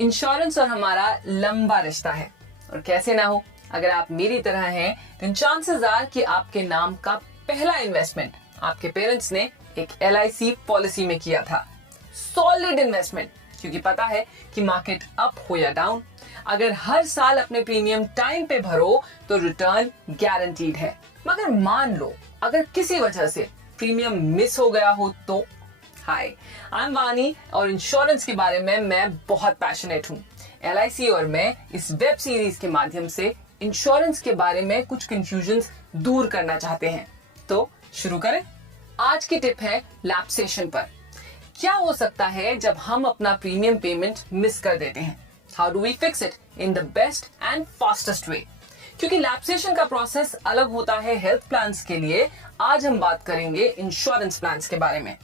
Insurance और हमारा लंबा रिश्ता है, और कैसे ना हो, अगर आप मेरी तरह हैं तो चांसेस आर कि आपके नाम का पहला इन्वेस्टमेंट आपके पेरेंट्स ने एक LIC पॉलिसी में किया था। सॉलिड इन्वेस्टमेंट, क्योंकि पता है कि मार्केट अप हो या डाउन, अगर हर साल अपने प्रीमियम टाइम पे भरो तो रिटर्न गारंटीड है। मगर मान लो अगर किसी वजह से प्रीमियम मिस हो गया हो तो? हाय, आई एम वानी और इंश्योरेंस के बारे में मैं बहुत पैशनेट हूँ। LIC और मैं इस वेब सीरीज के माध्यम से इंश्योरेंस के बारे में कुछ कंफ्यूजन्स दूर करना चाहते हैं। तो शुरू करें। आज की टिप है लैप्सेशन पर। क्या हो सकता है जब हम अपना प्रीमियम पेमेंट मिस कर देते हैं? How do we fix it in the best and fastest way? क्योंकि लैप्सेशन का प्रोसेस अलग होता है हेल्थ प्लान्स के लिए, आज हम बात करेंगे इंश्योरेंस प्लान्स के बारे में।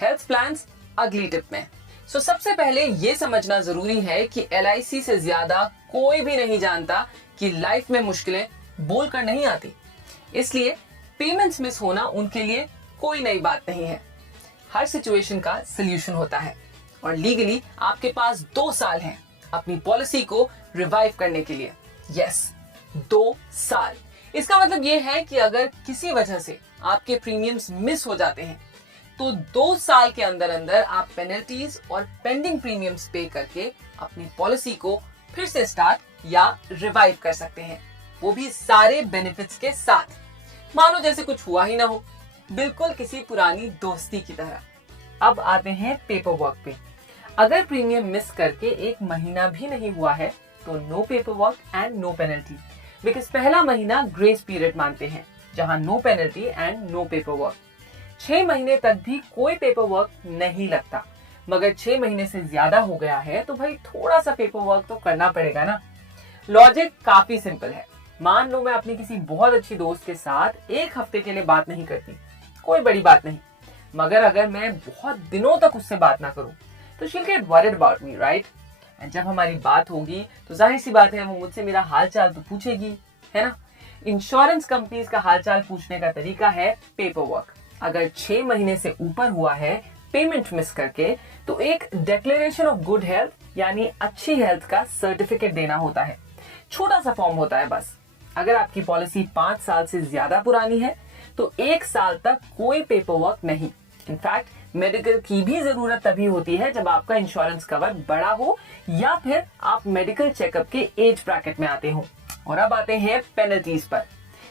हेल्थ प्लान्स अगली टिप में। सबसे पहले ये समझना जरूरी है कि LIC से ज्यादा कोई भी नहीं जानता कि लाइफ में मुश्किलें बोलकर नहीं आती, इसलिए पेमेंट्स मिस होना उनके लिए कोई नई बात नहीं है। हर सिचुएशन का सोल्यूशन होता है और लीगली आपके पास 2 साल हैं अपनी पॉलिसी को रिवाइव करने के लिए। यस, 2 साल। इसका मतलब ये है कि अगर किसी वजह से आपके प्रीमियम्स मिस हो जाते हैं तो 2 साल के अंदर अंदर आप पेनल्टीज और पेंडिंग प्रीमियम्स पे करके अपनी पॉलिसी को फिर से स्टार्ट या रिवाइव कर सकते हैं, वो भी सारे बेनिफिट्स के साथ, मानो जैसे कुछ हुआ ही ना हो, बिल्कुल किसी पुरानी दोस्ती की तरह। अब आते हैं पेपर वर्क पे। अगर प्रीमियम मिस करके 1 महीना भी नहीं हुआ है तो no paper work and no penalty, because पहला महीना ग्रेस पीरियड मानते हैं जहां no penalty and no paper work. 6 महीने तक भी कोई पेपर वर्क नहीं लगता, मगर 6 महीने से ज्यादा हो गया है तो भाई थोड़ा सा पेपर वर्क तो करना पड़ेगा ना। लॉजिक काफी सिंपल है। मान लो मैं अपनी किसी बहुत अच्छी दोस्त के साथ 1 हफ्ते के लिए बात नहीं करती, कोई बड़ी बात नहीं, मगर अगर मैं बहुत दिनों तक उससे बात ना करूं तो she'll get worried about me, right? जब हमारी बात होगी तो जाहिर सी बात है वो मुझसे मेरा हालचाल तो पूछेगी, है ना। इंश्योरेंस कंपनीज का हालचाल पूछने का तरीका है पेपर वर्क। अगर 6 महीने से ऊपर हुआ है पेमेंट मिस करके तो एक डिक्लेरेशन ऑफ गुड हेल्थ यानी अच्छी हेल्थ का सर्टिफिकेट देना होता है। छोटा सा फॉर्म होता है बस। अगर आपकी पॉलिसी 5 साल से ज्यादा पुरानी है तो 1 साल तक कोई पेपर वर्क नहीं। इनफैक्ट मेडिकल की भी जरूरत तभी होती है जब आपका इंश्योरेंस कवर बड़ा हो या फिर आप मेडिकल चेकअप के एज ब्रैकेट में आते हो। और अब आते हैं पेनल्टीज पर।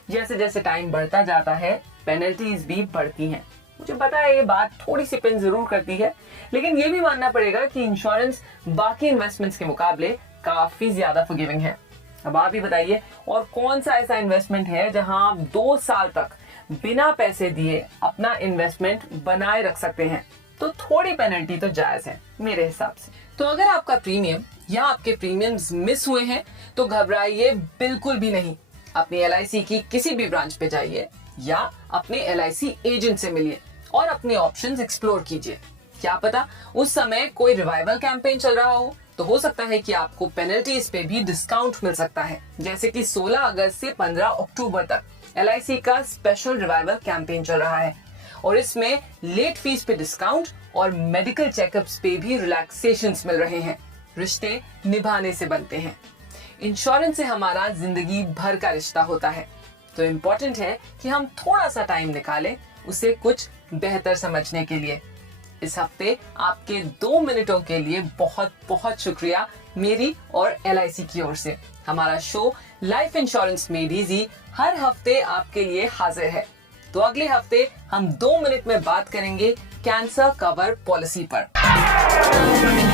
जैसे जैसे टाइम बढ़ता जाता है पेनल्टीज भी बढ़ती हैं। मुझे पता है ये बात थोड़ी सी पिन जरूर करती है, लेकिन ये भी मानना पड़ेगा कि इंश्योरेंस बाकी इन्वेस्टमेंट्स के मुकाबले काफी ज्यादा फॉरगिविंग है। अब आप ही बताइए, और कौन सा ऐसा इन्वेस्टमेंट है जहां आप 2 साल तक बिना पैसे दिए अपना इन्वेस्टमेंट बनाए रख सकते हैं? तो थोड़ी पेनल्टी तो जायज है मेरे हिसाब से। तो अगर आपका प्रीमियम या आपके प्रीमियम्स मिस हुए हैं तो घबराइए बिल्कुल भी नहीं। अपनी LIC की किसी भी ब्रांच पे जाइए या अपने LIC एजेंट से मिलिए और अपने ऑप्शंस एक्सप्लोर कीजिए। क्या पता उस समय कोई रिवाइवल कैंपेन चल रहा हो सकता है कि आपको पेनल्टीज पे भी डिस्काउंट मिल सकता है। जैसे कि 16 अगस्त से 15 अक्टूबर तक LIC का स्पेशल रिवाइवल कैंपेन चल रहा है और इसमें लेट फीस पे डिस्काउंट और मेडिकल चेकअप्स पे भी रिलैक्सेशंस मिल रहे हैं। रिश्ते निभाने से बनते हैं। इंश्योरेंस से हमारा जिंदगी भर का रिश्ता होता है, तो इम्पोर्टेंट है कि हम थोड़ा सा टाइम निकालें उसे कुछ बेहतर समझने के लिए। इस हफ्ते आपके 2 मिनटों के लिए बहुत बहुत शुक्रिया मेरी और LIC की ओर से। हमारा show life insurance made easy हर हफ्ते आपके लिए हाजिर है। तो अगले हफ्ते हम 2 मिनट में बात करेंगे कैंसर कवर पॉलिसी पर।